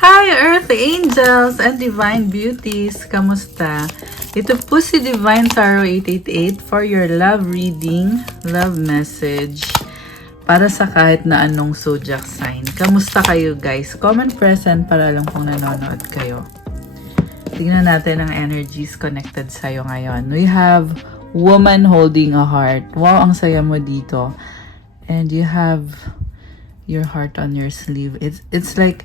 Hi Earth Angels and Divine Beauties! Kamusta? Ito po si Divine Tarot 888 for your love reading, love message para sa kahit na anong zodiac sign. Kamusta kayo guys? Comment present para lang kung nanonood kayo. Tingnan natin ang energies connected sa'yo ngayon. We have woman holding a heart. Wow, ang saya mo dito. And you have your heart on your sleeve. It's like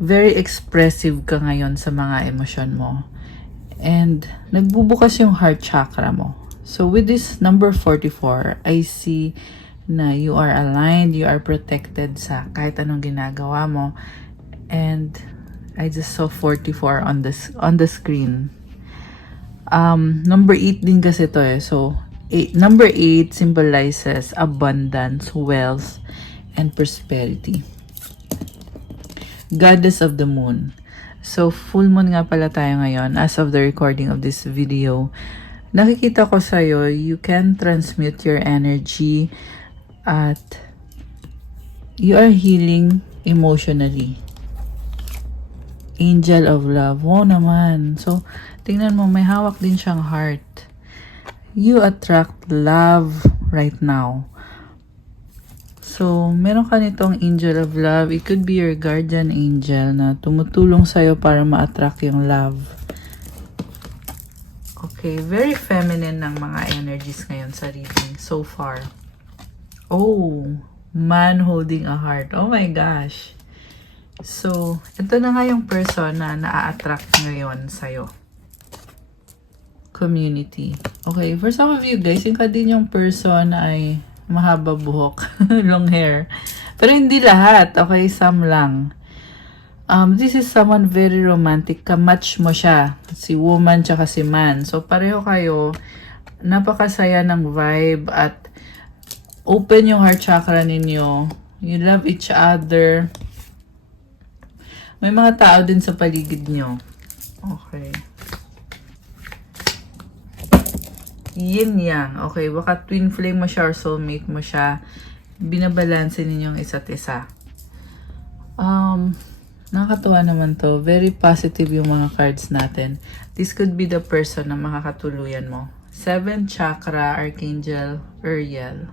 very expressive ka ngayon sa mga emosyon mo. And nagbubukas yung heart chakra mo. So with this number 44, I see na you are aligned, you are protected sa kahit anong ginagawa mo. And I just saw 44 on the screen. Number 8 din kasi to eh. So number 8 symbolizes abundance, wealth, and prosperity. Goddess of the Moon. So, full moon nga pala tayo ngayon as of the recording of this video. Nakikita ko sa'yo, you can transmute your energy at you are healing emotionally. Angel of Love. Wow naman. So, tingnan mo, may hawak din siyang heart. You attract love right now. So, meron ka nitong angel of love. It could be your guardian angel na tumutulong sa'yo para ma-attract yung love. Okay, very feminine ng mga energies ngayon sa reading so far. Oh, man holding a heart. Oh my gosh. So, ito na nga yung person na na-attract ngayon sa'yo. Community. Okay, for some of you guys, yung ka din yung person ay mahaba buhok, long hair. Pero hindi lahat, okay? Some lang. This is someone very romantic. Kamatch mo siya. Si woman tsaka si man. So, pareho kayo. Napakasaya ng vibe at open yung heart chakra ninyo. You love each other. May mga tao din sa paligid nyo. Okay. Yin yang. Okay, baka twin flame mo siya or soulmate mo siya. Binabalanse ninyong isa't isa. Nakakatuwa naman to. Very positive yung mga cards natin. This could be the person na makakatuluyan mo. 7th chakra, Archangel Uriel.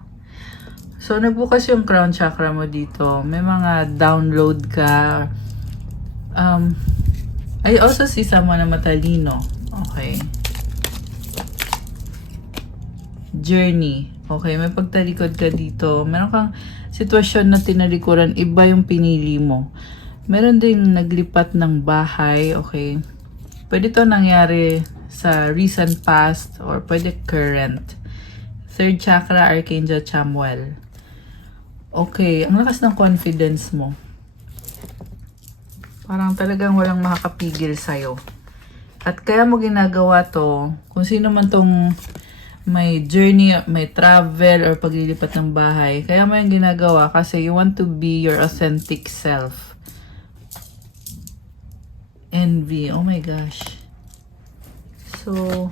So, nagbukas yung crown chakra mo dito. May mga download ka. I also see someone na matalino. Okay. Journey. Okay, may pagtalikod ka dito. Meron kang sitwasyon na tinalikuran, iba yung pinili mo. Meron din naglipat ng bahay. Okay. Pwede to nangyari sa recent past or pwede current. 3rd chakra, Archangel Chamuel. Okay, ang lakas ng confidence mo. Parang talagang walang makakapigil sa'yo. At kaya mo ginagawa to, kung sino man tong may journey, may travel, or paglilipat ng bahay. Kaya mo yung ginagawa kasi you want to be your authentic self. Envy. Oh my gosh. So,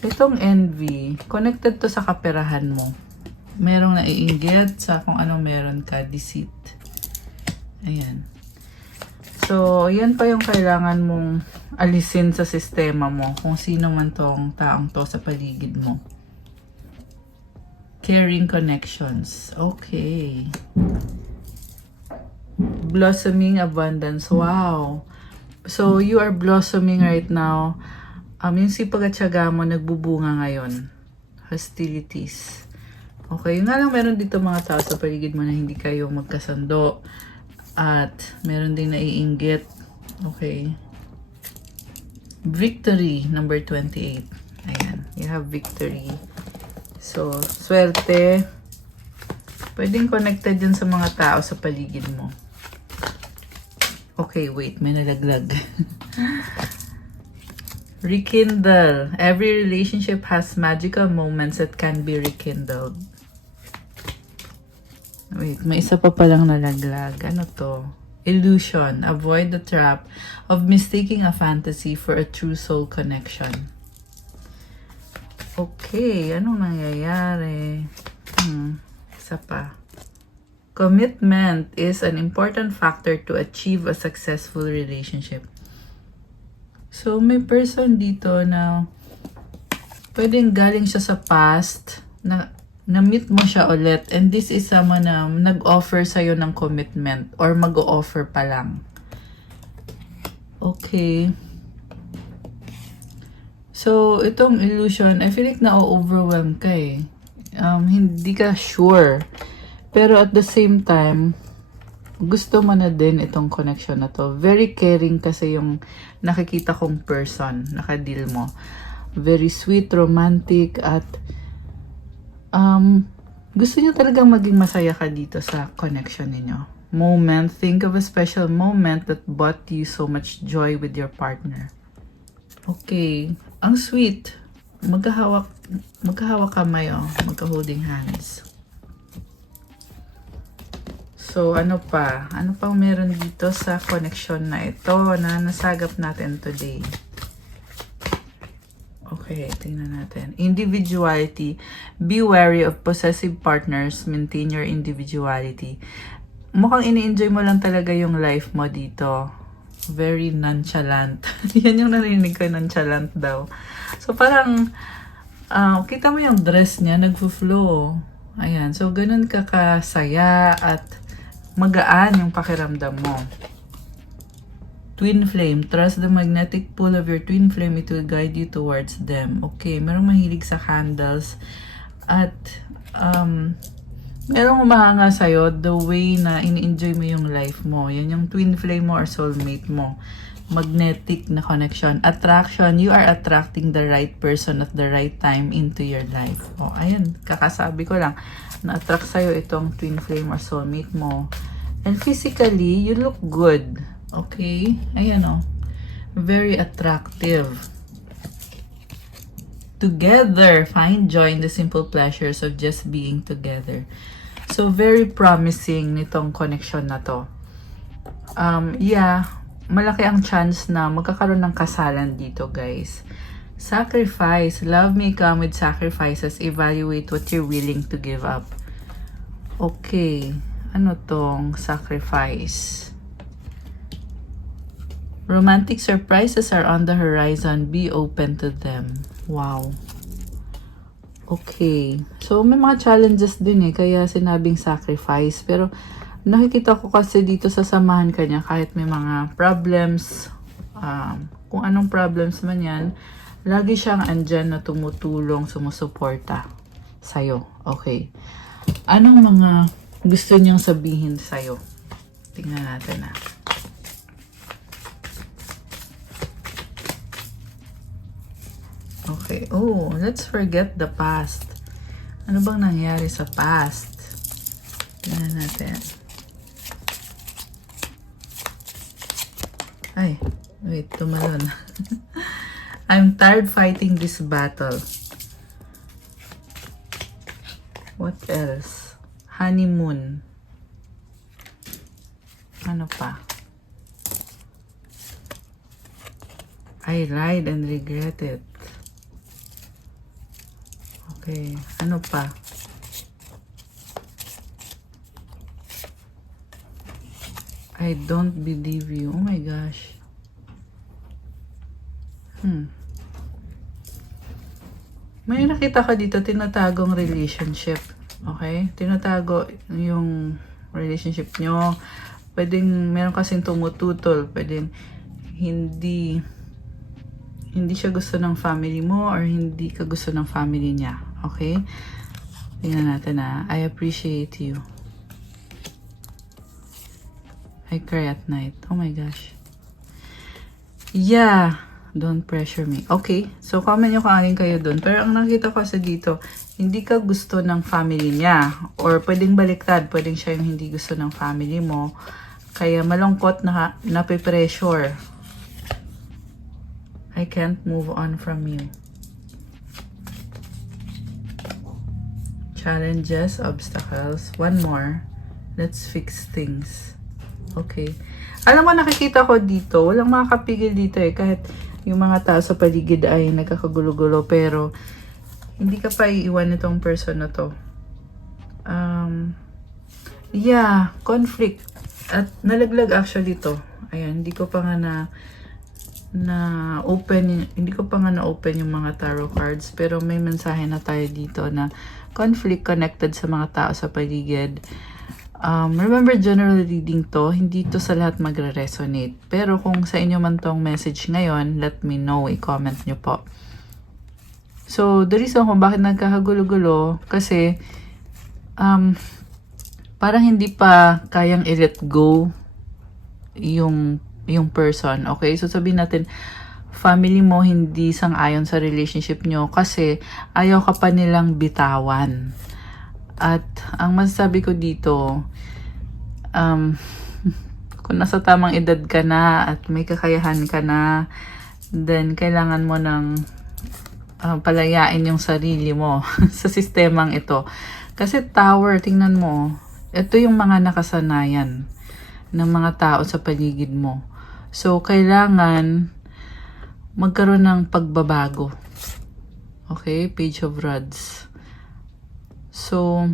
itong envy, connected to sa kaperahan mo. Merong naiinggit sa kung anong meron ka. Deceit. Ayan. So, yan pa yung kailangan mong alisin sa sistema mo kung sino man tong taong to sa paligid mo. Caring connections. Okay. Blossoming abundance. Wow. So, you are blossoming right now. Yung sipag at tiyaga mo nagbubunga ngayon. Hostilities. Okay. Yung nga lang meron dito mga tao sa paligid mo na hindi kayo magkasundo. At meron din naiinggit. Okay. Victory, number 28. Ayan. You have victory. So, swerte. Pwedeng connected dyan sa mga tao sa paligid mo. Okay, wait. May nalaglag. Rekindle. Every relationship has magical moments that can be rekindled. Wait, may isa pa palang nalaglag. Ano to? Illusion. Avoid the trap of mistaking a fantasy for a true soul connection. Okay, anong nangyayari? Isa pa. Commitment is an important factor to achieve a successful relationship. So, may person dito na pwedeng galing siya sa past, na-meet mo siya ulit, and this is someone na nag-offer sa'yo ng commitment or mag-o-offer pa lang. Okay. So, itong illusion, I feel like na-overwhelm ka eh. Hindi ka sure. Pero at the same time, gusto mo na din itong connection na to. Very caring kasi yung nakikita kong person, nakadeal mo. Very sweet, romantic, at gusto niyo talagang maging masaya ka dito sa connection ninyo. Moment, think of a special moment that brought you so much joy with your partner. Okay, ang sweet. Magkahawak kamay, magka-holding hands. So, ano pa? Ano pang meron dito sa connection na ito na nasagap natin today? Okay, tingnan natin. Individuality. Be wary of possessive partners. Maintain your individuality. Mukhang ini-enjoy mo lang talaga yung life mo dito. Very nonchalant. Yan yung narinig ko, nonchalant daw. So, parang, kita mo yung dress niya, nagfo-flow. Ayan. So, ganun ka kasaya at magaan yung pakiramdam mo. Twin flame. Trust the magnetic pull of your twin flame. It will guide you towards them. Okay. Merong mahilig sa candles. At, merong umahanga sa'yo the way na in-enjoy mo yung life mo. Yan yung twin flame mo or soulmate mo. Magnetic na connection. Attraction. You are attracting the right person at the right time into your life. O, ayan. Kakasabi ko lang. Na-attract sa'yo itong twin flame or soulmate mo. And physically, you look good. Okay? Ayan o. Very attractive. Together, find joy in the simple pleasures of just being together. So, very promising nitong connection na to. Yeah, malaki ang chance na magkakaroon ng kasalan dito, guys. Sacrifice. Love may come with sacrifices. Evaluate what you're willing to give up. Okay. Ano tong sacrifice? Romantic surprises are on the horizon. Be open to them. Wow. Okay. So, may mga challenges din eh. Kaya sinabing sacrifice. Pero, nakikita ko kasi dito sa samahan ka niya kahit may mga problems. Kung anong problems man yan, lagi siyang andyan na tumutulong, sumusuporta sa'yo. Okay. Anong mga gusto niyang sabihin sa'yo? Tingnan natin na. Okay. Oh, let's forget the past. Ano bang nangyari sa past? Tingnan natin. Ay, wait, tumalon. I'm tired fighting this battle. What else? Honeymoon. Ano pa? I lied and regret it. Okay. Ano pa? I don't believe you. Oh my gosh. May nakita ka dito, tinatagong relationship. Okay? Tinatago yung relationship nyo. Pwedeng, meron kasing tumututol. Pwedeng, hindi siya gusto ng family mo or hindi ka gusto ng family niya. Okay? Tingnan natin na. I appreciate you. I cry at night. Oh my gosh. Yeah. Don't pressure me. Okay. So, comment nyo kung alin kayo dun. Pero ang nakita ko kasi dito, hindi ka gusto ng family niya. Or pwedeng baliktad. Pwedeng siya yung hindi gusto ng family mo. Kaya malungkot na nape-pressure. I can't move on from you. Challenges, obstacles. One more. Let's fix things. Okay. Alam mo, nakikita ko dito, walang makakapigil dito eh. Kahit yung mga tao sa paligid ay nagkakagulo-gulo. Pero, hindi ka pa iiwan nitong person na to. Yeah, conflict. At nalaglag actually to. Ayan, hindi ko pa nga hindi ko pa nga na-open yung mga tarot cards. Pero may mensahe na tayo dito na conflict connected sa mga tao sa paligid. Remember, general reading to, hindi to sa lahat magre-resonate. Pero kung sa inyo man tong message ngayon, let me know, i-comment nyo po. So, the reason kung bakit nagkakagulo-gulo, kasi, parang hindi pa kayang i-let go yung person, okay? So, sabihin natin, family mo hindi sang-ayon sa relationship nyo kasi ayaw ka pa nilang bitawan. At ang masasabi ko dito, kung nasa tamang edad ka na at may kakayahan ka na, then kailangan mo ng palayain yung sarili mo sa sistemang ito. Kasi tower, tingnan mo, ito yung mga nakasanayan ng mga tao sa paligid mo. So, kailangan magkaroon ng pagbabago. Okay? Page of Rods. So,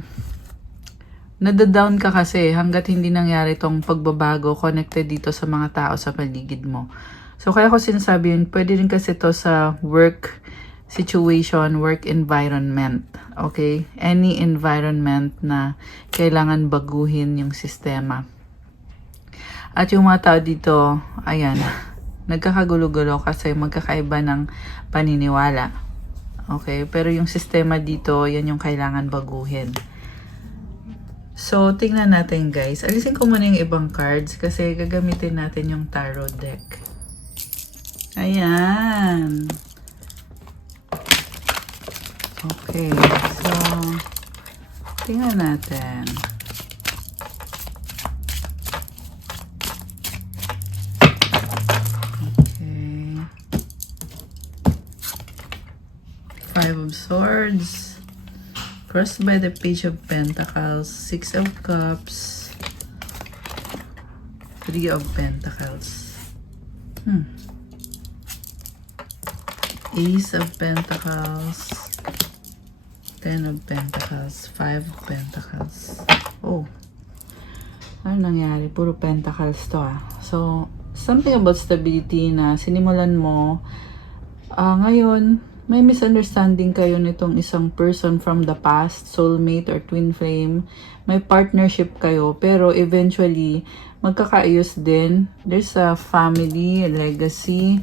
nadadown ka kasi hanggat hindi nangyari tong pagbabago connected dito sa mga tao sa paligid mo. So, kaya ko sinasabi yun, pwede rin kasi to sa work situation, work environment. Okay? Any environment na kailangan baguhin yung sistema. At yung mga tao dito, ayan, nagkakagulo-gulo kasi magkakaiba ng paniniwala. Okay, pero yung sistema dito, yan yung kailangan baguhin. So, tingnan natin guys. Alisin ko muna yung ibang cards kasi gagamitin natin yung tarot deck. Ayan. Okay, so, tingnan natin. Five of Swords, crossed by the Page of Pentacles, Six of Cups, Three of Pentacles, Ace of Pentacles, Ten of Pentacles, Five of Pentacles. Oh, ano nangyari? Puro Pentacles to So, something about stability na sinimulan mo. Ngayon, may misunderstanding kayo nitong isang person from the past, soulmate or twin flame. May partnership kayo, pero eventually, magkakaayos din. There's a family, a legacy.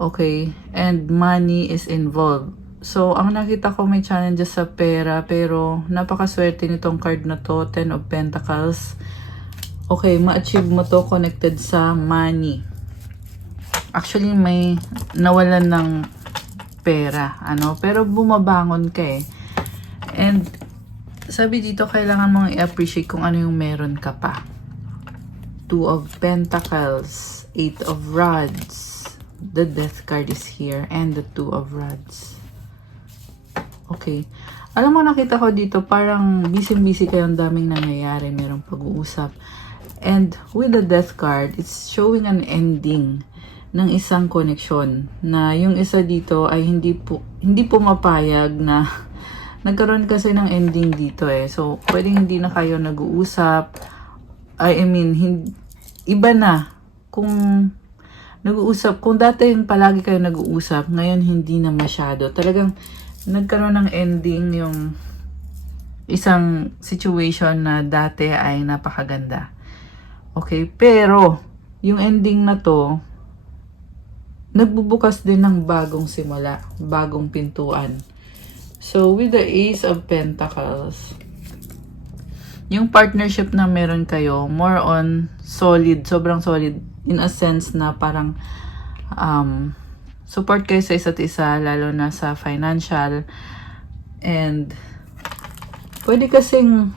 Okay, and money is involved. So, ang nakita ko may challenges sa pera, pero napakaswerte nitong card na to, Ten of Pentacles. Okay, ma-achieve mo to connected sa money. Actually, may nawalan ng pera, pero bumabangon ka And sabi dito, kailangan mong i-appreciate kung ano yung meron ka pa. Two of Pentacles, Eight of Rods, the Death card is here, and the Two of Rods. Okay. Alam mo, nakita ko dito, parang busy-busy kayong daming nangyayari, merong pag-uusap. And with the Death card, it's showing an ending ng isang koneksyon na yung isa dito ay hindi pumapayag na nagkaroon kasi ng ending dito So, pwedeng hindi na kayo nag-uusap. Iba na. Kung nag-uusap, kung dati yung palagi kayo nag-uusap, ngayon hindi na masyado. Talagang nagkaroon ng ending yung isang situation na dati ay napakaganda. Okay, pero yung ending na to, nagbubukas din ng bagong simula, bagong pintuan. So, with the Ace of Pentacles, yung partnership na meron kayo, more on solid, sobrang solid, in a sense na parang support kayo sa isa't isa, lalo na sa financial. And, pwede kasing,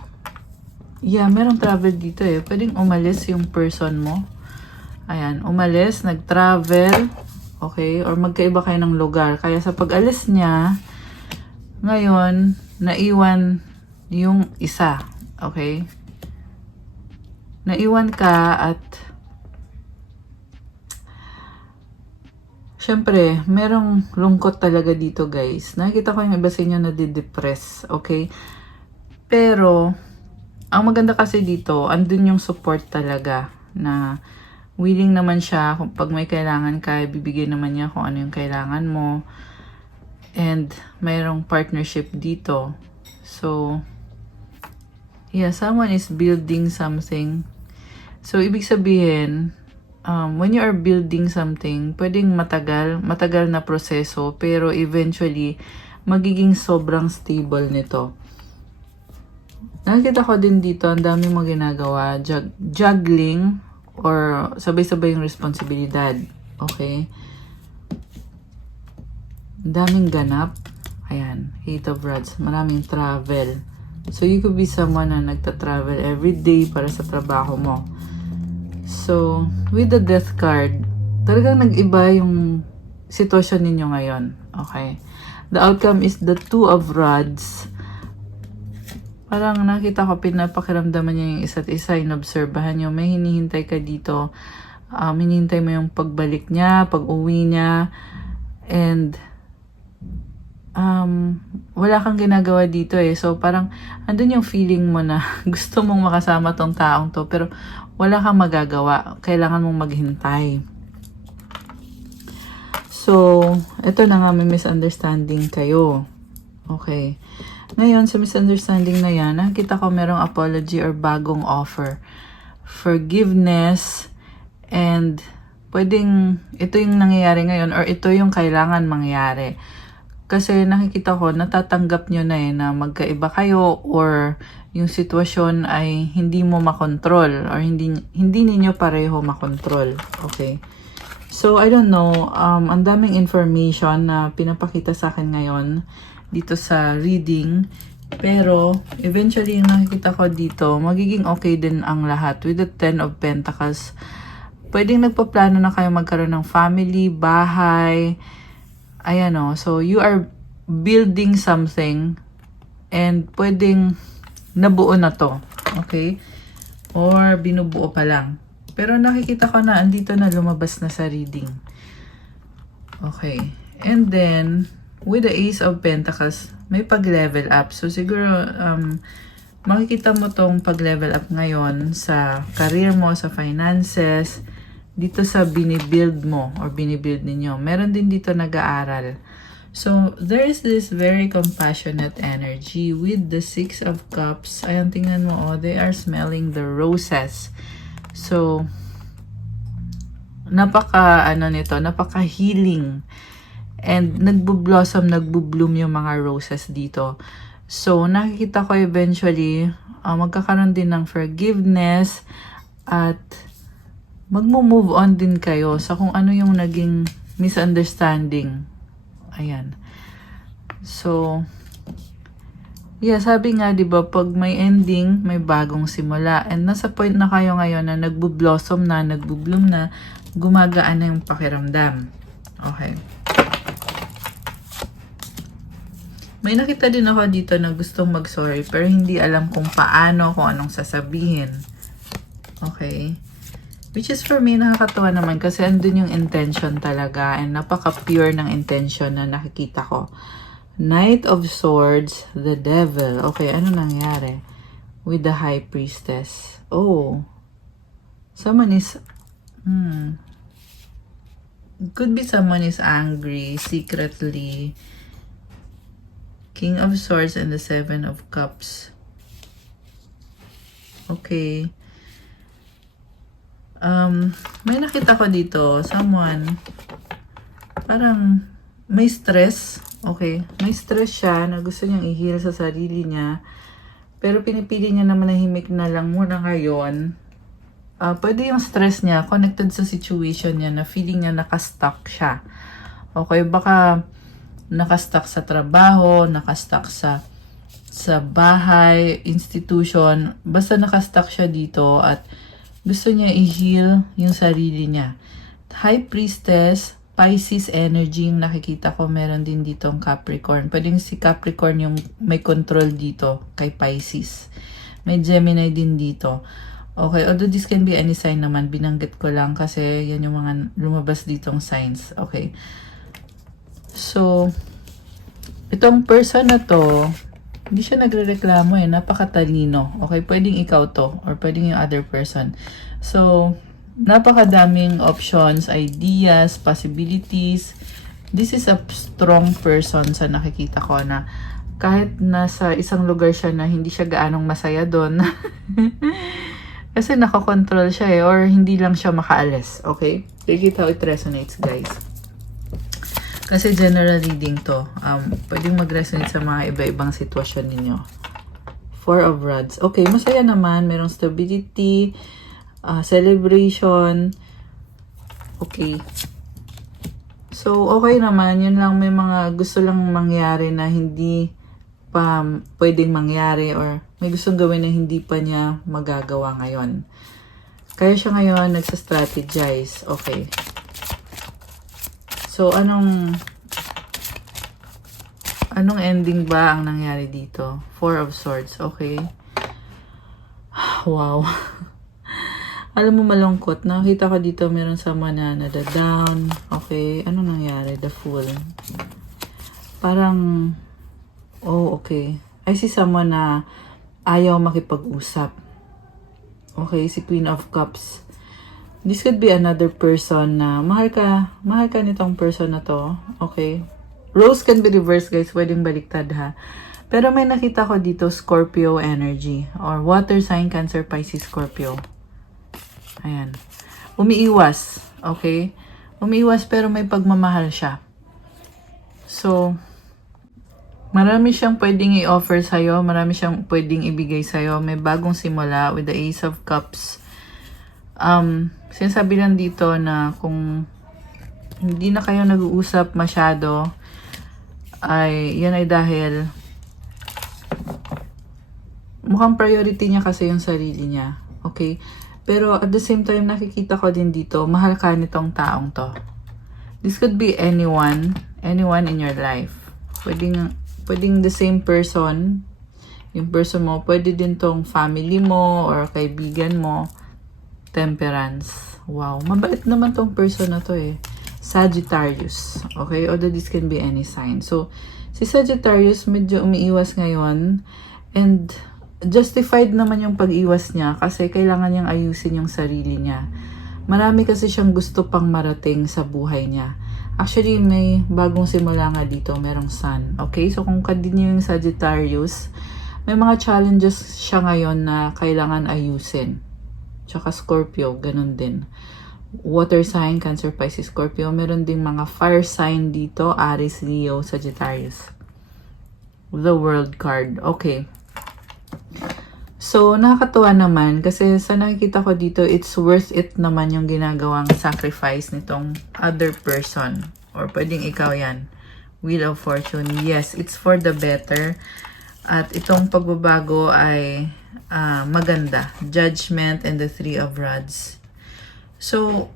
merong travel dito Pwedeng umalis yung person mo. Ayan, umalis, nag-travel. Okay? Or magkaiba kayo ng lugar. Kaya sa pag-alis niya, ngayon, naiwan yung isa. Okay? Naiwan ka at syempre, merong lungkot talaga dito guys. Nakikita ko yung iba sa inyo na di-depress. Okay? Pero, ang maganda kasi dito, andun yung support talaga na willing naman siya kung pag may kailangan ka, bibigyan naman niya kung ano yung kailangan mo. And mayroong partnership dito. So, yeah, someone is building something. So, ibig sabihin, when you are building something, pwedeng matagal na proseso, pero eventually, magiging sobrang stable nito. Nakikita ko din dito, ang dami mo ginagawa, juggling, or sabay-sabay yung responsibilidad. Okay? Daming ganap. Ayan, 8 of Rods. Maraming travel. So, you could be someone na nagta-travel every day para sa trabaho mo. So, with the Death card, talagang nag-iba yung sitwasyon ninyo ngayon. Okay? The outcome is the 2 of Rods. Parang nakita ko, pinapakiramdaman niya yung isa't isa, inobserbahan niyo. May hinihintay ka dito. Hinihintay mo yung pagbalik niya, pag-uwi niya. And, wala kang ginagawa dito eh. So, parang, andun yung feeling mo na gusto mong makasama tong taong to, pero wala kang magagawa. Kailangan mong maghintay. So, eto na nga, may misunderstanding kayo. Okay. Ngayon, sa misunderstanding na yan, nakita ko merong apology or bagong offer. Forgiveness, and pwedeng ito yung nangyayari ngayon or ito yung kailangan mangyari. Kasi nakikita ko, natatanggap nyo na na magkaiba kayo or yung sitwasyon ay hindi mo makontrol or hindi ninyo pareho makontrol. Okay? So, I don't know, ang daming information na pinapakita sa akin ngayon dito sa reading. Pero, eventually, yung nakikita ko dito, magiging okay din ang lahat. With the 10 of Pentacles, pwedeng nagpaplano na kayo magkaroon ng family, bahay. Ayan o. So, you are building something and pwedeng nabuo na to. Okay? Or binubuo pa lang. Pero nakikita ko na andito na lumabas na sa reading. Okay. And then, with the Ace of Pentacles, may pag-level up. So, siguro, makikita mo tong pag-level up ngayon sa career mo, sa finances, dito sa binibuild mo or binibuild ninyo. Meron din dito nag-aaral. So, there is this very compassionate energy with the 6 of Cups. Ayan, tingnan mo, oh, they are smelling the roses. So, napaka-healing. And nagbo-blossom, nagbo-bloom yung mga roses dito. So, nakikita ko eventually, magkakaroon din ng forgiveness at magmo-move on din kayo sa kung ano yung naging misunderstanding. Ayan. So, yeah, sabi nga, di ba, pag may ending, may bagong simula. And nasa point na kayo ngayon na nagbo-blossom na, nagbo-bloom na, gumagaan na yung pakiramdam. Okay. May nakita din ako dito na gustong mag-sorry pero hindi alam kung paano, kung anong sasabihin. Okay? Which is for me, nakakatuwa naman kasi andun yung intention talaga and napaka-pure ng intention na nakikita ko. Knight of Swords, the Devil. Okay, ano nangyari? With the High Priestess. Oh. Someone is... Could be someone is angry, secretly. King of Swords and the 7 of Cups. Okay. May nakita ko dito, someone, parang may stress. Okay. May stress siya na gusto niyang i-heal sa sarili niya. Pero pinipili niya na manahimik na lang muna ngayon. Pwede yung stress niya connected sa situation niya na feeling niya nakastuck siya. Okay. Baka nakastuck sa trabaho, nakastuck sa bahay, institution, basta nakastuck siya dito at gusto niya i-heal yung sarili niya. High Priestess, Pisces energy, yung nakikita ko meron din dito ang Capricorn. Pwedeng si Capricorn yung may control dito kay Pisces. May Gemini din dito. Okay, although this can be any sign naman, binanggit ko lang kasi yan yung mga lumabas ditong signs. Okay. So, itong person na to, Hindi siya nagrereklamo eh. Napakatalino. Okay, pwedeng ikaw to or pwedeng yung other person. So, napakadaming options, ideas, possibilities. This is a strong person sa nakikita ko na kahit nasa isang lugar siya na hindi siya gaanong masaya doon. Kasi nakakontrol siya eh, or hindi lang siya makaalis. Okay? Take it how it resonates, guys. Kasi general reading to. Pwedeng mag-resonate sa mga iba-ibang sitwasyon ninyo. Four of Rods. Okay, masaya naman. Merong stability, celebration. Okay. So, okay naman. Yun lang, may mga gusto lang mangyari na hindi pa pwedeng mangyari or may gustong gawin na hindi pa niya magagawa ngayon. Kaya siya ngayon nagsa-strategize. Okay. So, anong ending ba ang nangyari dito? Four of Swords. Okay. Wow. Alam mo, malungkot. Nakita ko dito meron someone na nada-down. Okay. Anong nangyari? The Fool. Parang, oh, okay. I see someone na ayaw makipag-usap. Okay. Si Queen of Cups. This could be another person na mahal ka nitong person na to. Okay. Rose can be reversed, guys. Pwedeng baliktad, ha. Pero may nakita ko dito, Scorpio energy. Or water sign, Cancer, Pisces, Scorpio. Ayan. Umiiwas. Okay. Umiiwas pero may pagmamahal siya. So, marami siyang pwedeng i-offer sa'yo. Marami siyang pwedeng ibigay sa'yo. May bagong simula with the Ace of Cups. Sinasabi lang dito na kung hindi na kayo nag-uusap masyado, yan ay dahil mukhang priority niya kasi yung sarili niya. Okay? Pero at the same time, nakikita ko din dito, mahal ka nitong taong to. This could be anyone in your life. Pwedeng the same person, yung person mo, pwede din tong family mo or kaibigan mo. Temperance. Wow. Mabait naman tong person na to eh. Sagittarius. Okay? Although this can be any sign. So, si Sagittarius medyo umiiwas ngayon. And justified naman yung pag-iwas niya kasi kailangan niyang ayusin yung sarili niya. Marami kasi siyang gusto pang marating sa buhay niya. Actually, may bagong simula nga dito. Merong sun. Okay? So, kung kadinyo yung Sagittarius, may mga challenges siya ngayon na kailangan ayusin. Tsaka Scorpio, ganun din. Water sign, Cancer, Pisces, Scorpio. Meron ding mga fire sign dito. Aries, Leo, Sagittarius. The World card. Okay. So, nakakatuwa naman. Kasi sa nakikita ko dito, it's worth it naman yung ginagawang sacrifice nitong other person. Or pwedeng ikaw yan. Wheel of Fortune. Yes, it's for the better. At itong pagbabago ay maganda. Judgment and the Three of Rods. So,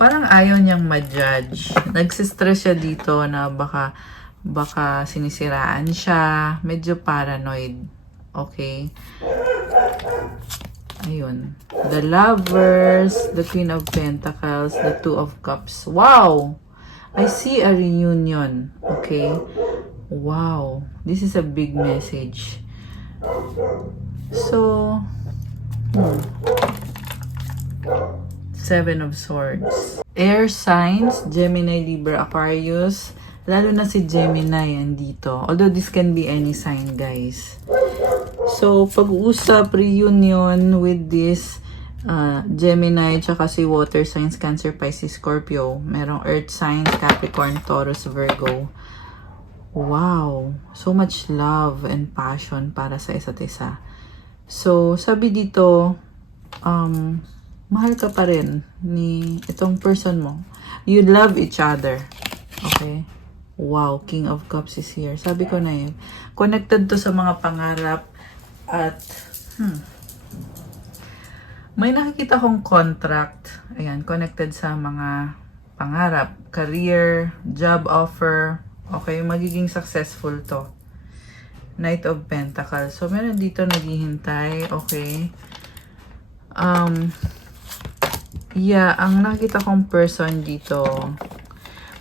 parang ayaw niyang ma-judge. Nagsistress siya dito na baka sinisiraan siya. Medyo paranoid. Okay? Ayun. The Lovers, the Queen of Pentacles, the Two of Cups. Wow! I see a reunion. Okay? Wow. This is a big message. So, Seven of Swords. Air signs, Gemini, Libra, Aquarius. Lalo na si Gemini andito. Although this can be any sign, guys. So, pag-uusap, reunion with this Gemini, tsaka si water signs, Cancer, Pisces, Scorpio. Merong earth signs, Capricorn, Taurus, Virgo. Wow. So much love and passion para sa isa't isa. So, sabi dito, mahal ka pa rin ni itong person mo. You love each other. Okay? Wow, King of Cups is here. Sabi ko na yun. Connected to sa mga pangarap at may nakikita kong contract. Ayan, connected sa mga pangarap, career, job offer. Okay, magiging successful to. Knight of Pentacles. So, meron dito naghihintay. Okay. Yeah, ang nakikita kong person dito,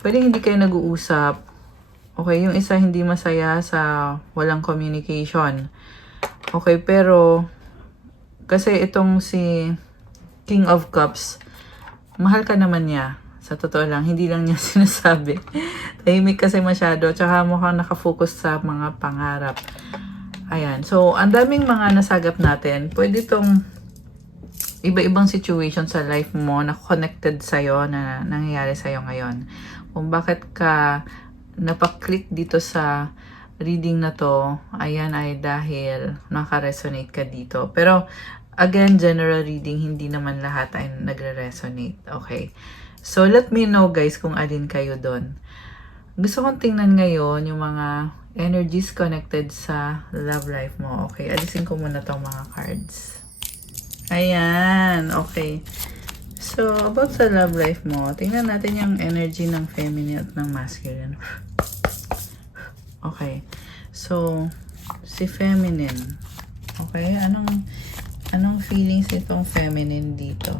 pwedeng hindi kayo nag-uusap. Okay, yung isa hindi masaya sa walang communication. Okay, pero kasi itong si King of Cups, mahal ka naman niya. Sa totoo lang, hindi lang niya sinasabi. Tahimik kasi masyado, tsaka mukhang nakafocus sa mga pangarap. Ayan, so ang daming mga nasagap natin. Pwede itong iba-ibang situation sa life mo na connected sa'yo, na nangyayari sa'yo ngayon. Kung bakit ka napaklik dito sa reading na to, ayan ay dahil naka-resonate ka dito. Pero, again, general reading, hindi naman lahat ay nagre-resonate. Okay? So, let me know guys kung alin kayo doon. Gusto kong tingnan ngayon yung mga energies connected sa love life mo. Okay? Alisin ko muna tong mga cards. Ayan. Okay. So, about sa love life mo, tingnan natin yung energy ng feminine at ng masculine. Okay. So, si feminine. Okay? Anong feelings itong feminine dito?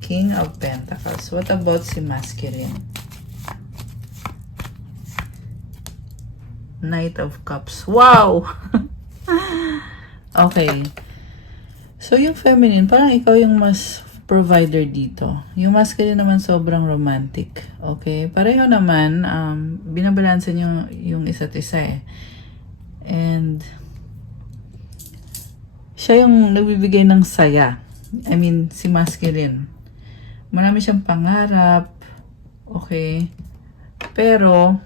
King of Pentacles. What about si masculine? Knight of Cups. Wow! Okay. So, yung feminine, parang ikaw yung mas provider dito. Yung masculine naman sobrang romantic. Okay? Pareho naman, binabalansan yung isa't isa eh. And, siya yung nagbibigay ng saya. I mean, si masculine. Marami siyang pangarap. Okay? Pero,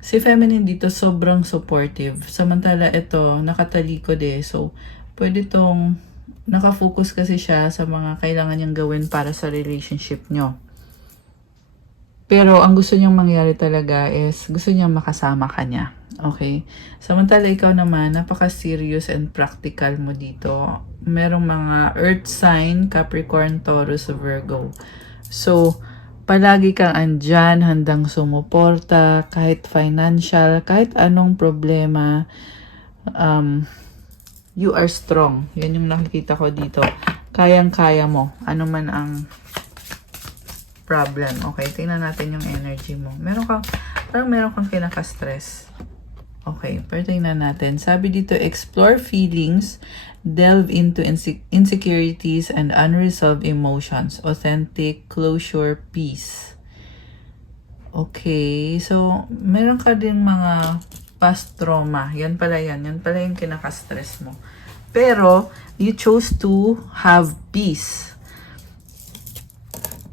si feminine dito sobrang supportive. Samantala ito, nakatalikod eh. So, pwede tong nakafocus kasi siya sa mga kailangan niyang gawin para sa relationship nyo. Pero ang gusto niyang mangyari talaga is gusto niyang makasama ka niya. Okay? Samantala ikaw naman, napaka-serious and practical mo dito. Merong mga earth sign, Capricorn, Taurus, Virgo. So, palagi kang andyan, handang sumuporta, kahit financial, kahit anong problema, you are strong. Yan yung nakikita ko dito. Kayang-kaya mo. Ano man ang problem. Okay, tingnan natin yung energy mo. Parang meron kang kinaka-stress. Okay, pero tingnan natin. Sabi dito, explore feelings, delve into insecurities and unresolved emotions. Authentic, closure, peace. Okay, so meron ka din mga past trauma. Yan pala yan. Yan pala yung kinaka-stress mo. Pero, you chose to have peace.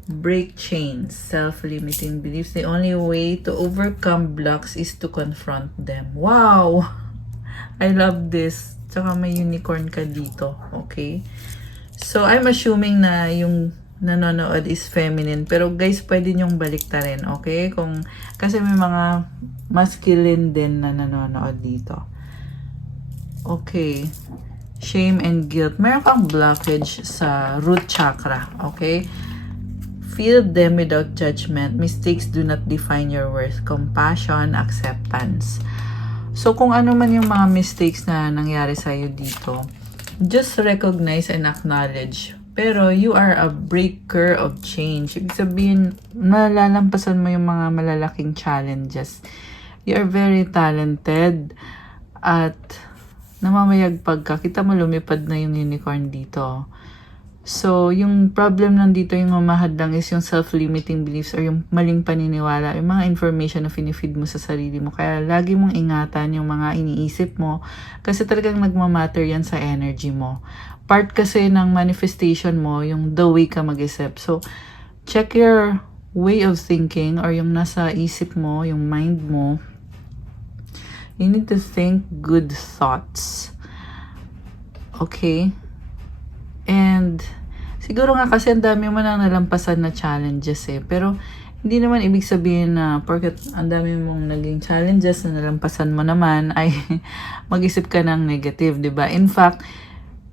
Break chains, self-limiting beliefs. The only way to overcome blocks is to confront them. Wow! I love this. Tsaka may unicorn ka dito. Okay? So, I'm assuming na yung nanonood is feminine. Pero guys, pwede nyong baliktarin. Okay? Kasi may mga masculine din na nanonood dito. Okay. Shame and guilt. Meron kang blockage sa root chakra. Okay? Feel them without judgment. Mistakes do not define your worth. Compassion, acceptance. So, kung ano man yung mga mistakes na nangyari sa'yo dito, just recognize and acknowledge. Pero, you are a breaker of change. Ibig sabihin, malalampasan mo yung mga malalaking challenges. You are very talented at namamayagpag ka. Kita mo lumipad na yung unicorn dito. So, yung problem nandito, yung mamahad lang is yung self-limiting beliefs or yung maling paniniwala, yung mga information na finifeed mo sa sarili mo. Kaya lagi mong ingatan yung mga iniisip mo kasi talagang nagmamatter yan sa energy mo. Part kasi ng manifestation mo, yung the way ka mag-isip. So, check your way of thinking or yung nasa isip mo, yung mind mo. You need to think good thoughts. Okay? And siguro nga kasi ang dami mo nang nalampasan na challenges eh. Pero hindi naman ibig sabihin na porket ang dami mong naging challenges na nalampasan mo naman ay mag-isip ka ng negative, 'di ba? In fact,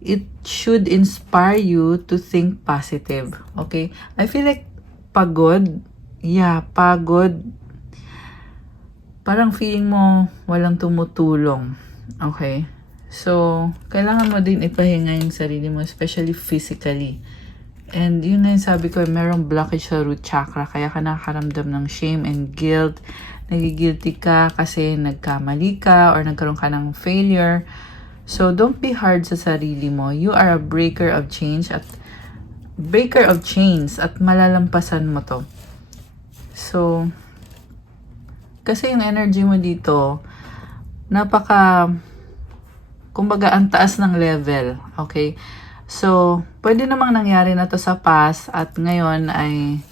it should inspire you to think positive. Okay? I feel like pagod. Yeah, pagod. Parang feeling mo walang tumutulong. Okay? So, kailangan mo din ipahinga yung sarili mo, especially physically. And yun na yung sabi ko, merong blockage sa root chakra, kaya ka nakakaramdam ng shame and guilt, nagigilty ka kasi nagkamali ka or nagkaroon ka ng failure. So, don't be hard sa sarili mo. You are a breaker of chains at malalampasan mo to. So, kasi yung energy mo dito, kumbaga, ang taas ng level. Okay? So, pwede namang nangyari na to sa past at ngayon ay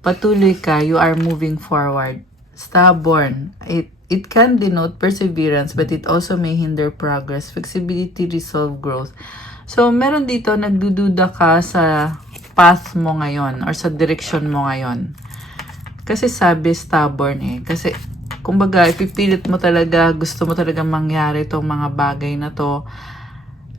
patuloy ka, you are moving forward. Stubborn. It can denote perseverance but it also may hinder progress, flexibility, resolve, growth. So, meron dito, nagdududa ka sa path mo ngayon or sa direction mo ngayon. Kasi sabi stubborn eh. Kasi, kumbaga, ipipilit mo talaga, gusto mo talaga mangyari itong mga bagay na to.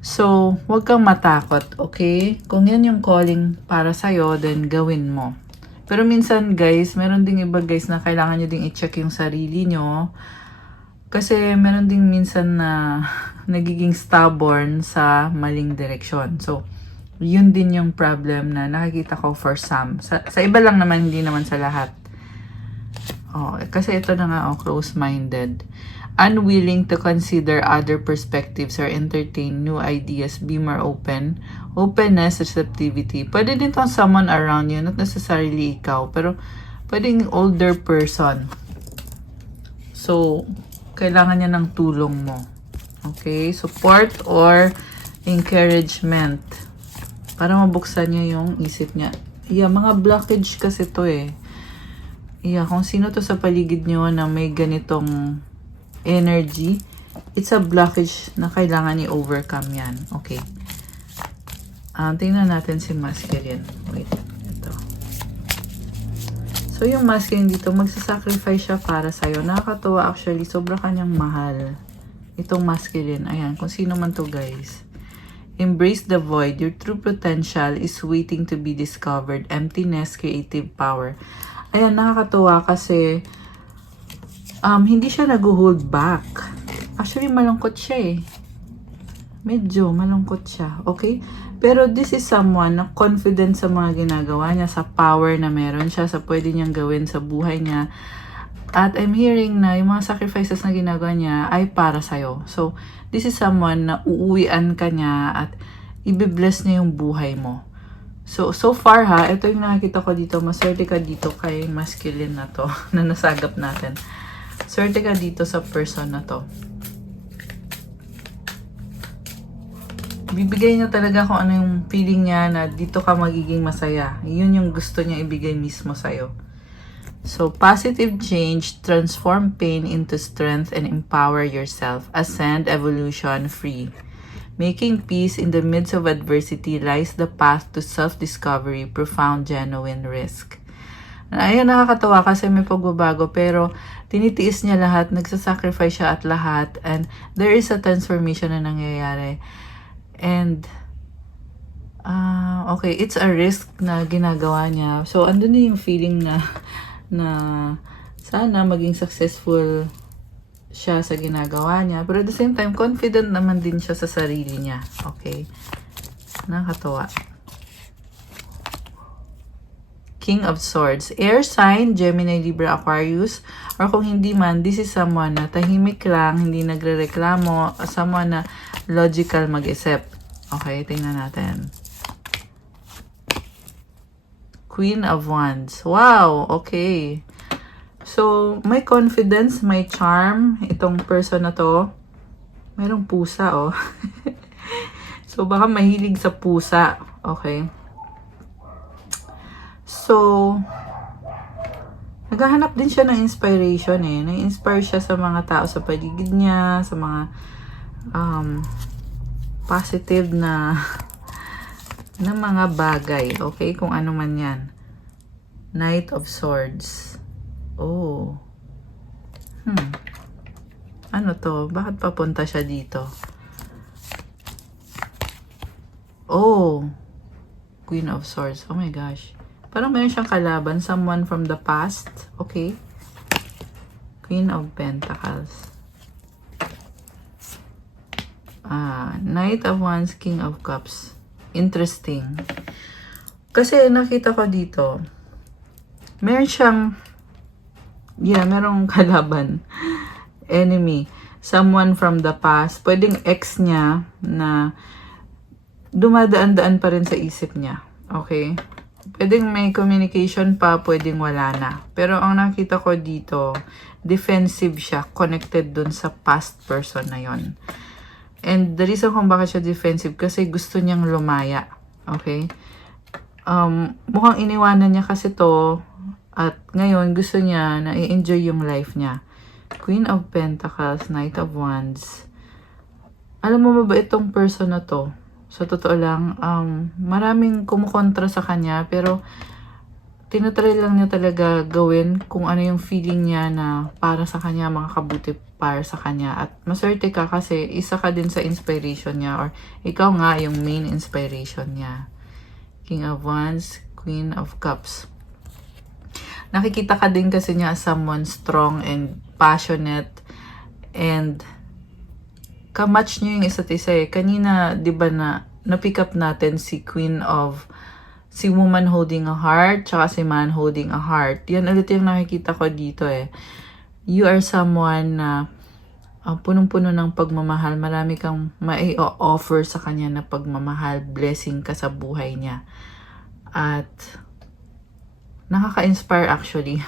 So, huwag kang matakot, okay? Kung yan yung calling para sa'yo, then gawin mo. Pero minsan guys, meron ding iba guys na kailangan nyo ding i-check yung sarili nyo. Kasi meron ding minsan na nagiging stubborn sa maling direksyon. So, yun din yung problem na nakikita ko for some. Sa iba lang naman, hindi naman sa lahat. Oh, kasi ito na nga, close-minded. Unwilling to consider other perspectives or entertain new ideas, be more open. Openness, receptivity. Pwede din tong someone around you, not necessarily ikaw, pero pwedeng older person. So, kailangan niya ng tulong mo. Okay? Support or encouragement. Para mabuksan niya yung isip niya. Yeah, mga blockage kasi to eh. Yeah, kung sino to sa paligid niyo na may ganitong energy, it's a blockage na kailangan i-overcome yan. Okay. Tingnan natin si masculine. Wait, ito. So, yung masculine dito, magsasacrifice siya para sa'yo. Nakakatuwa actually, sobra kanyang mahal. Itong masculine. Ayan, kung sino man to guys. Embrace the void. Your true potential is waiting to be discovered. Emptiness, creative power. Ayan, nakakatuwa kasi hindi siya nag-hold back. Actually, malungkot siya eh. Medyo malungkot siya. Okay? Pero this is someone na confident sa mga ginagawa niya, sa power na meron siya, sa pwede niyang gawin sa buhay niya. At I'm hearing na yung mga sacrifices na ginagawa niya ay para sa'yo. So, this is someone na uuwian ka niya at i-bless niya yung buhay mo. So far ha, ito yung nakikita ko dito. Maswerte ka dito kay masculine na to, na nasagap natin. Swerte ka dito sa person na to. Bibigay niya talaga kung ano yung feeling niya na dito ka magiging masaya. Yun yung gusto niya ibigay mismo sa'yo. So, positive change, transform pain into strength and empower yourself. Ascend, evolution, free. Making peace in the midst of adversity lies the path to self-discovery, profound, genuine risk. Ayun, nakakatawa kasi may pagbabago pero tinitiis niya lahat, nagsasacrifice siya at lahat, and there is a transformation na nangyayari. And, okay, it's a risk na ginagawa niya. So, andun na yung feeling na sana maging successful siya sa ginagawa niya. Pero at the same time, confident naman din siya sa sarili niya. Okay? Nakakatawa. King of Swords. Air sign, Gemini, Libra, Aquarius. Or kung hindi man, this is someone na tahimik lang, hindi nagre-reklamo, someone na logical mag-isip. Okay, tingnan natin. Queen of Wands. Wow, okay. So, may confidence, may charm. Itong person na to, mayroong pusa, oh. So, baka mahilig sa pusa. Okay. So, naghahanap din siya ng inspiration eh. Na-inspire siya sa mga tao sa paligid niya, sa mga positive na mga bagay. Okay? Kung ano man yan. Knight of Swords. Oh. Ano to? Bakit papunta siya dito? Oh. Queen of Swords. Oh my gosh. Parang mayroon siyang kalaban. Someone from the past. Okay. Queen of Pentacles. Knight of Wands, King of Cups. Interesting. Kasi nakita ko dito, meron siyang Yeah, merong kalaban. Enemy. Someone from the past. Pwedeng ex niya na dumadaan-daan pa rin sa isip niya. Okay? Pwedeng may communication pa, pwedeng wala na. Pero ang nakita ko dito, defensive siya, connected dun sa past person na yon. And the reason kung bakit siya defensive, kasi gusto niyang lumaya. Okay? Mukhang iniwanan niya kasi to, at ngayon gusto niya na i-enjoy yung life niya. Queen of Pentacles, Knight of Wands. Alam mo ba itong person na to? Sa totoo lang, maraming kumukontra sa kanya, pero tinatry lang niya talaga gawin kung ano yung feeling niya na para sa kanya, makakabuti para sa kanya. At maswerte ka kasi isa ka din sa inspiration niya, or ikaw nga yung main inspiration niya. King of Wands, Queen of Cups. Nakikita ka din kasi niya as someone strong and passionate, and kamatch nyo yung isa't isa eh. Kanina, di ba na-pick up natin si woman holding a heart, tsaka si man holding a heart. Yan ulit yung nakikita ko dito eh. You are someone na punong-puno ng pagmamahal. Marami kang mai-offer sa kanya na pagmamahal. Blessing ka sa buhay niya. At nakaka-inspire actually.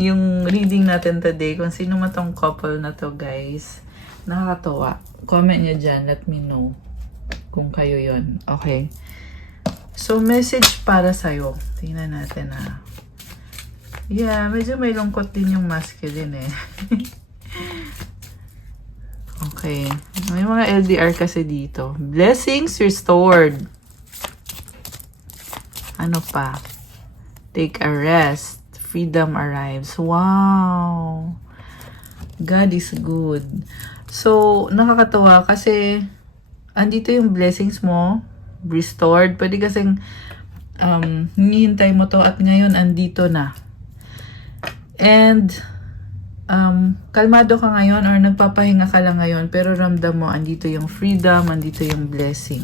Yung reading natin today, kung sino man tong couple na to, guys. Nakakatawa. Comment nyo dyan. Let me know kung kayo yon. Okay. So, message para sa'yo. Tingnan natin ha. Yeah, medyo may lungkot din yung masculine eh. Okay. May mga LDR kasi dito. Blessings restored. Ano pa? Take a rest. Freedom arrives. Wow. God is good. So, nakakatawa kasi andito yung blessings mo, restored. Pwede kasing hinihintay mo to at ngayon andito na. And kalmado ka ngayon or nagpapahinga ka lang ngayon, pero ramdam mo andito yung freedom, andito yung blessing.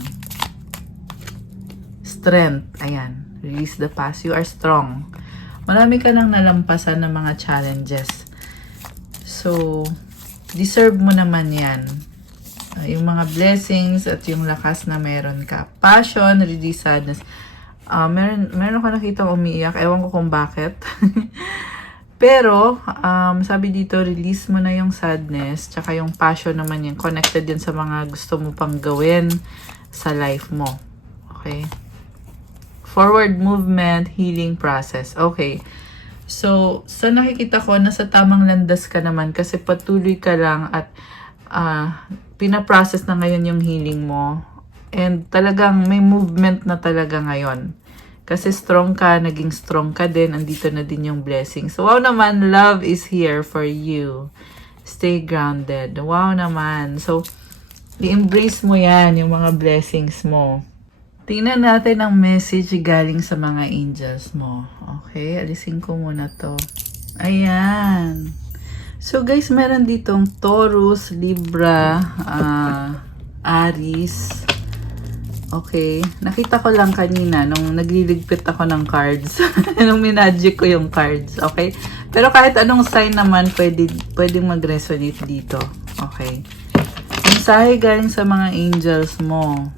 Strength. Ayan. Release the past. You are strong. Marami ka nang nalampasan ng mga challenges. So, deserve mo naman yan. Yung mga blessings at yung lakas na meron ka. Passion, release sadness. Meron ka nakita umiiyak. Ewan ko kung bakit. Pero, sabi dito, release mo na yung sadness. Tsaka yung passion naman yan. Connected yan sa mga gusto mo pang gawin sa life mo. Okay? Forward movement, healing process. Okay. So, sa nakikita ko, nasa tamang landas ka naman kasi patuloy ka lang at pinaprocess na ngayon yung healing mo. And talagang may movement na talaga ngayon. Kasi strong ka, naging strong ka din, andito na din yung blessing. So, wow naman, love is here for you. Stay grounded. Wow naman. So, i-embrace mo yan, yung mga blessings mo. Tingnan natin ang message galing sa mga angels mo. Okay, alisin ko muna to. Ayan. So guys, meron ditong Taurus, Libra, Aries. Okay, nakita ko lang kanina nung nagliligpit ako ng cards. Nung minagic ko yung cards. Okay, pero kahit anong sign naman pwedeng mag-resonate dito. Okay. Mensahe galing sa mga angels mo.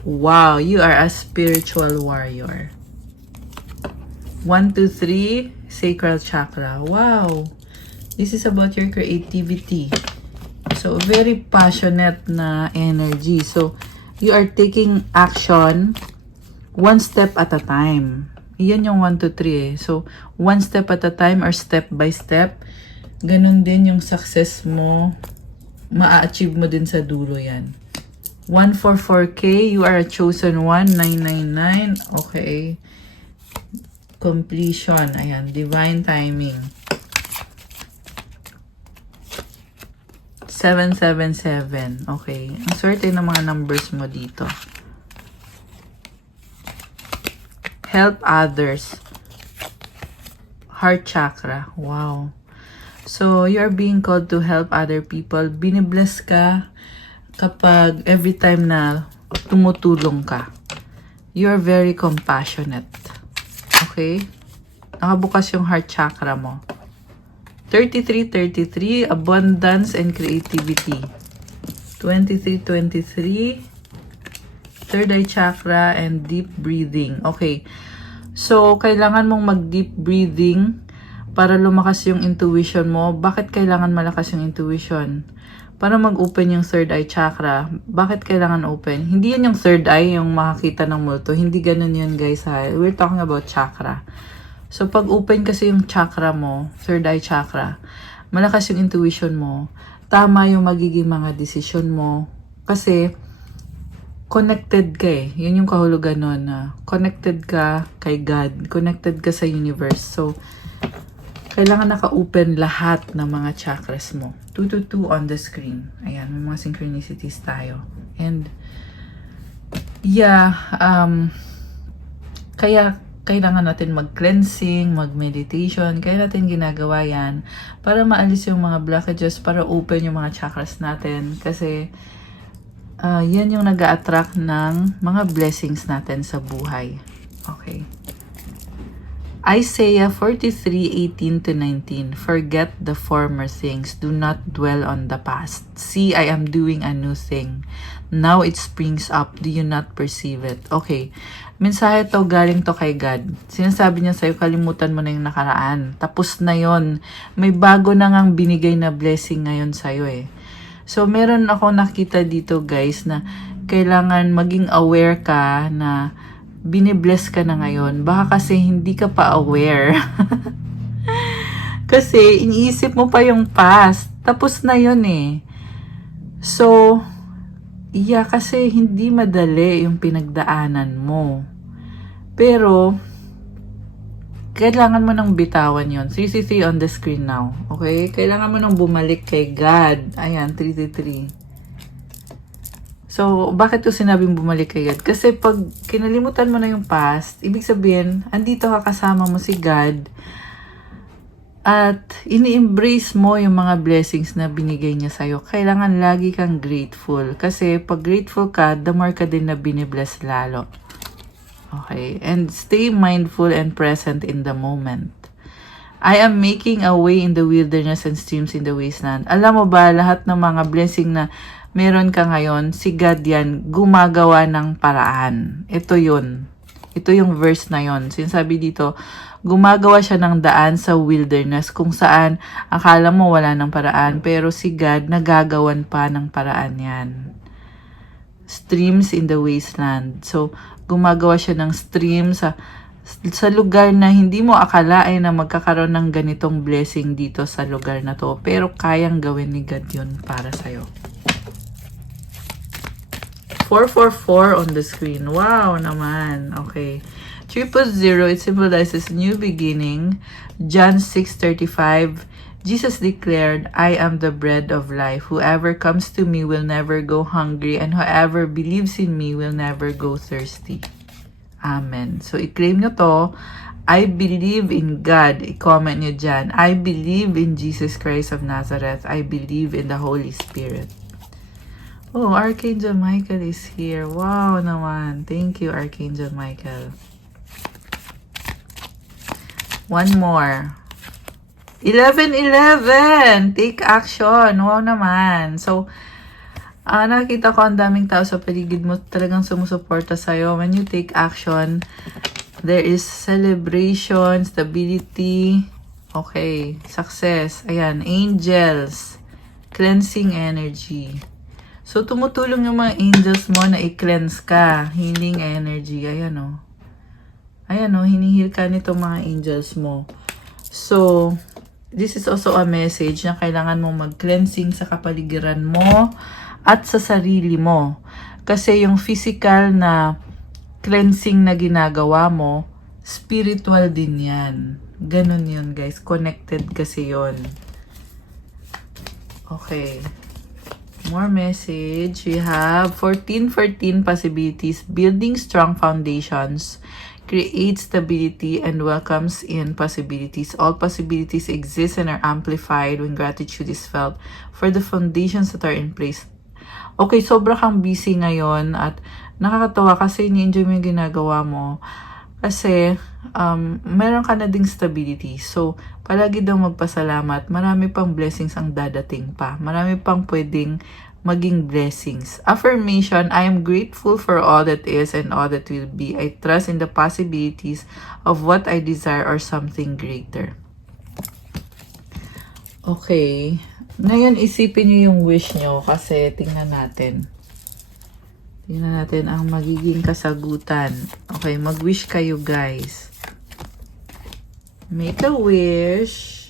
Wow, you are a spiritual warrior. 1, 2, 3, sacral chakra. Wow. This is about your creativity. So, very passionate na energy. So, you are taking action one step at a time. Yan yung 1, 2, 3 eh. So, one step at a time or step by step. Ganun din yung success mo. Ma-achieve mo din sa dulo yan. 144K, you are a chosen one. 999, okay. Completion, ayan, divine timing. 777, okay. Ang swerte ng mga numbers mo dito. Help others. Heart chakra, wow. So, you are being called to help other people. Binibless ka kapag every time na tumutulong ka. You're very compassionate. Okay? Nakabukas yung heart chakra mo. 33, abundance and creativity. 23, third eye chakra and deep breathing. Okay. So, kailangan mong mag-deep breathing para lumakas yung intuition mo. Bakit kailangan malakas yung intuition? Para mag-open yung third eye chakra. Bakit kailangan open? Hindi yan yung third eye, yung makakita ng multo. Hindi ganun yun, guys, ha? We're talking about chakra. So, pag open kasi yung chakra mo, third eye chakra, malakas yung intuition mo, tama yung magiging mga desisyon mo. Kasi, connected ka eh. Yun yung kahulugan nun. Connected ka kay God. Connected ka sa universe. So, kailangan naka-open lahat ng mga chakras mo. 222 on the screen. Ayan, may mga synchronicities tayo. And, yeah, kaya, kailangan natin mag-cleansing, mag-meditation. Kaya natin ginagawa yan para maalis yung mga blockages, para open yung mga chakras natin. Kasi, yan yung nag-a-attract ng mga blessings natin sa buhay. Okay. Isaiah 43:18-19. Forget the former things. Do not dwell on the past. See, I am doing a new thing. Now it springs up. Do you not perceive it? Okay. Mensahe to, galing to kay God. Sinasabi niya sa'yo, kalimutan mo na yung nakaraan. Tapos na yon. May bago na ngang binigay na blessing ngayon sa'yo eh. So, meron ako nakita dito, guys, na kailangan maging aware ka na binibless ka na ngayon. Baka kasi hindi ka pa aware. Kasi, iniisip mo pa yung past. Tapos na yun eh. So, yeah, kasi hindi madali yung pinagdaanan mo. Pero, kailangan mo nang bitawan yon. So, you see on the screen now. Okay? Kailangan mo nang bumalik kay God. Ayan, 333. So, bakit ko sinabing bumalik kay God? Kasi pag kinalimutan mo na yung past, ibig sabihin, andito ka kasama mo si God at ini-embrace mo yung mga blessings na binigay niya sa'yo. Kailangan lagi kang grateful. Kasi pag grateful ka, the more ka din na binibless lalo. Okay? And stay mindful and present in the moment. I am making a way in the wilderness and streams in the wasteland. Alam mo ba, lahat ng mga blessing na meron ka ngayon, si God yan, gumagawa ng paraan. Ito yun. Ito yung verse na yun. Sinasabi dito, gumagawa siya ng daan sa wilderness kung saan akala mo wala ng paraan, pero si God nagagawan pa ng paraan yan. Streams in the wasteland. So, gumagawa siya ng stream sa lugar na hindi mo akalain na magkakaroon ng ganitong blessing dito sa lugar na to. Pero kayang gawin ni God yun para sa'yo. 444 on the screen. Wow naman. Okay. 000, it symbolizes new beginning. John 6:35. Jesus declared, I am the bread of life. Whoever comes to me will never go hungry, and whoever believes in me will never go thirsty. Amen. So, i-claim nyo to. I believe in God. I-comment nyo dyan. I believe in Jesus Christ of Nazareth. I believe in the Holy Spirit. Oh, Archangel Michael is here. Wow naman. Thank you, Archangel Michael. One more. 11:11. Take action. Wow naman. So, nakita ko ang daming tao sa paligid mo talagang sumusuporta sa'yo. When you take action, there is celebration, stability, okay, success. Ayan, angels, cleansing energy. So, tumutulong yung mga angels mo na i-cleanse ka. Healing energy. Ayan o. Ayan o, hinihil ka nitong mga angels mo. So, this is also a message na kailangan mong mag-cleansing sa kapaligiran mo at sa sarili mo. Kasi yung physical na cleansing na ginagawa mo, spiritual din yan. Ganun yun, guys. Connected kasi yun. Okay. More message. We have 14 possibilities. Building strong foundations creates stability and welcomes in possibilities. All possibilities exist and are amplified when gratitude is felt for the foundations that are in place. Okay, sobra kang busy ngayon at nakakatawa kasi ni-enjoy mo yung ginagawa mo. Kasi, meron ka na ding stability. So, palagi daw magpasalamat. Marami pang blessings ang dadating pa. Marami pang pwedeng maging blessings. Affirmation, I am grateful for all that is and all that will be. I trust in the possibilities of what I desire or something greater. Okay. Ngayon, isipin nyo yung wish nyo kasi tingnan natin. Tingnan natin ang magiging kasagutan. Okay, mag-wish kayo guys. Make a wish.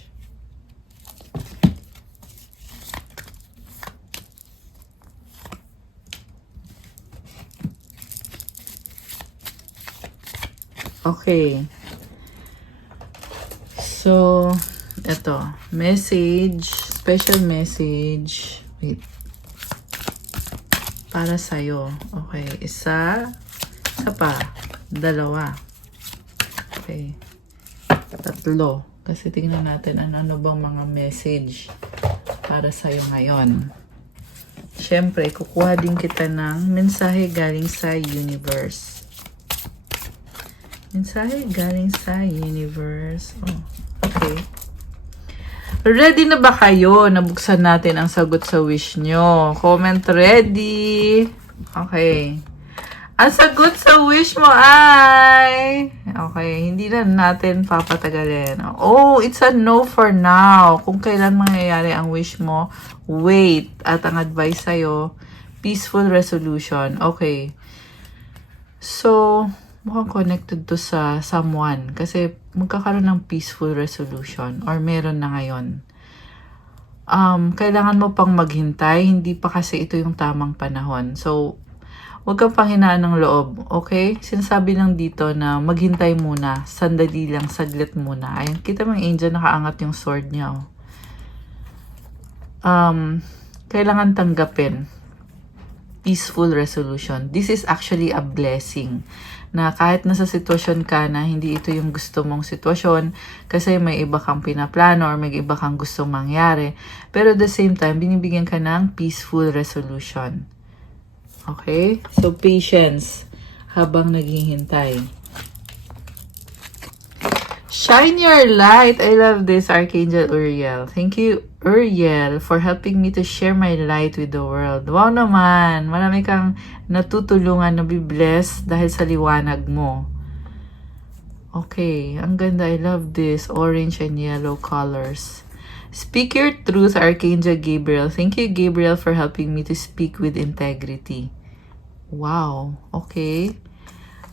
Okay. So, ito. Message. Special message. Wait. Para sa'yo. Okay. Isa. Isa pa. Dalawa. Okay. Tatlo. Kasi tingnan natin ano bang mga message para sa'yo ngayon. Siyempre, kukuha din kita ng mensahe galing sa universe. Mensahe galing sa universe. Oh, okay. Ready na ba kayo? Nabuksan natin ang sagot sa wish nyo. Comment ready. Okay. Ang sagot sa wish mo ay... Okay, hindi na natin papatagalin. Oh, it's a no for now. Kung kailan mangyayari ang wish mo, wait. At ang advice sa'yo, peaceful resolution. Okay. So... mukhang connected to sa someone kasi magkakaroon ng peaceful resolution or meron na ngayon. Kailangan mo pang maghintay, hindi pa kasi ito yung tamang panahon. So, huwag kang panghinaan ng loob, okay? Sinasabi lang dito na maghintay muna, sandali lang, saglit muna. Ayan, kita mo yung angel, nakaangat yung sword niya. Kailangan tanggapin. Peaceful resolution. This is actually a blessing. Na kahit nasa sitwasyon ka na hindi ito yung gusto mong sitwasyon kasi may iba kang pinaplano or may iba kang gustong mangyari. Pero at the same time, binibigyan ka ng peaceful resolution. Okay? So, patience habang naghihintay. Shine your light. I love this, Archangel Uriel. Thank you, Uriel, for helping me to share my light with the world. Wow naman! Marami kang natutulungan na be-blessed dahil sa liwanag mo. Okay, ang ganda. I love this. Orange and yellow colors. Speak your truth, Archangel Gabriel. Thank you, Gabriel, for helping me to speak with integrity. Wow. Okay.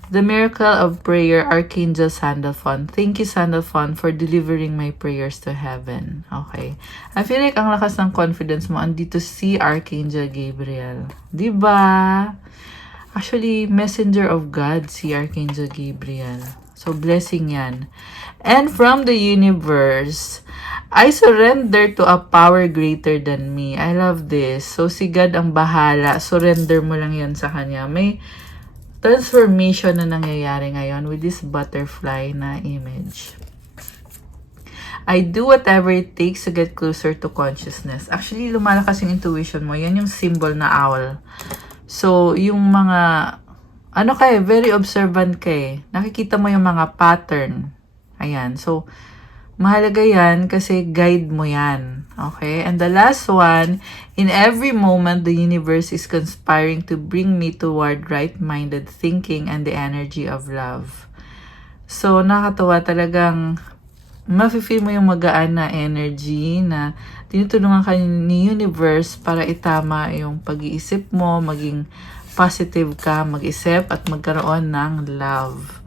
The Miracle of Prayer, Archangel Sandalphon. Thank you, Sandalphon, for delivering my prayers to heaven. Okay. I feel like ang lakas ng confidence mo, andito si Archangel Gabriel. Diba? Actually, messenger of God, si Archangel Gabriel. So, blessing yan. And from the universe, I surrender to a power greater than me. I love this. So, si God ang bahala. Surrender mo lang yan sa Kanya. May transformation na nangyayari ngayon with this butterfly na image. I do whatever it takes to get closer to consciousness. Actually, lumalakas yung intuition mo. Yan yung symbol na owl. So, yung mga, very observant ka eh. Nakikita mo yung mga pattern. Ayan. So, mahalaga yan kasi guide mo yan. Okay? And the last one, in every moment, the universe is conspiring to bring me toward right-minded thinking and the energy of love. So, nakakatawa talagang mafe-feel mo yung magaan na energy na tinutulungan ka ni universe para itama yung pag-iisip mo, maging positive ka, mag-isip at magkaroon ng love.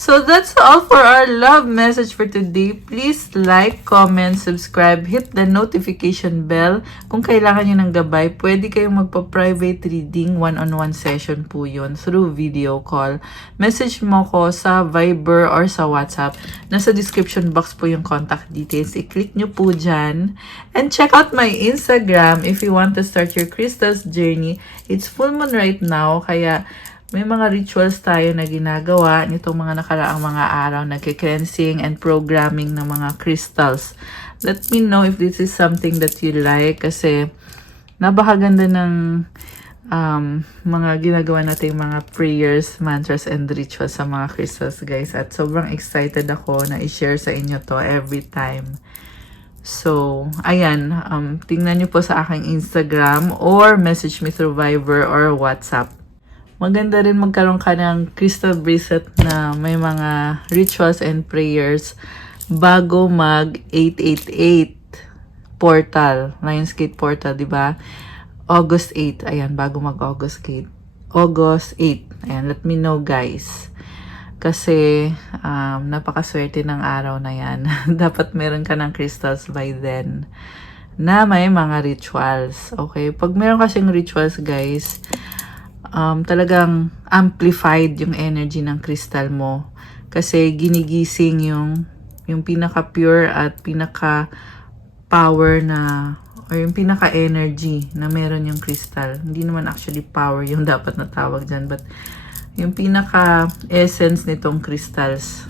So that's all for our love message for today. Please like, comment, subscribe, hit the notification bell. Kung kailangan nyo ng gabay, pwede kayong magpa-private reading, one-on-one session po yun through video call. Message mo ko sa Viber or sa WhatsApp. Nasa description box po yung contact details. I-click nyo po dyan. And check out my Instagram if you want to start your crystals journey. It's full moon right now, kaya may mga rituals tayo na ginagawa nitong mga nakaraang mga araw, nagki-cleansing and programming ng mga crystals. Let me know if this is something that you like kasi napakaganda ng mga ginagawa nating mga prayers, mantras, and rituals sa mga crystals, guys. At sobrang excited ako na i-share sa inyo to every time. So, ayan, tingnan nyo po sa aking Instagram or message me through Viber or WhatsApp. Maganda rin magkaroon ka ng crystal bracelet na may mga rituals and prayers bago mag 888 portal, Lionsgate portal, di ba? August 8, ayan, bago mag August 8. August 8, ayan, let me know, guys. Kasi, napakaswerte ng araw na yan. Dapat meron ka ng crystals by then na may mga rituals. Okay? Pag meron kasing rituals, guys, talagang amplified yung energy ng crystal mo. Kasi ginigising yung pinaka-pure at pinaka-power na, or yung pinaka-energy na meron yung crystal. Hindi naman actually power yung dapat na tawag dyan, but yung pinaka-essence nitong crystals.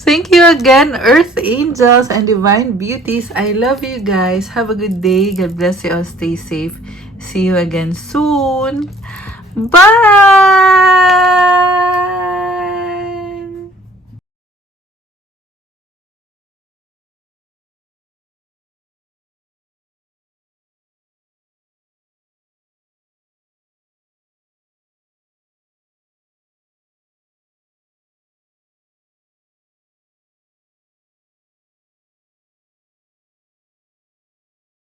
Thank you again, Earth Angels and Divine Beauties. I love you guys. Have a good day. God bless you all. Stay safe. See you again soon. Bye!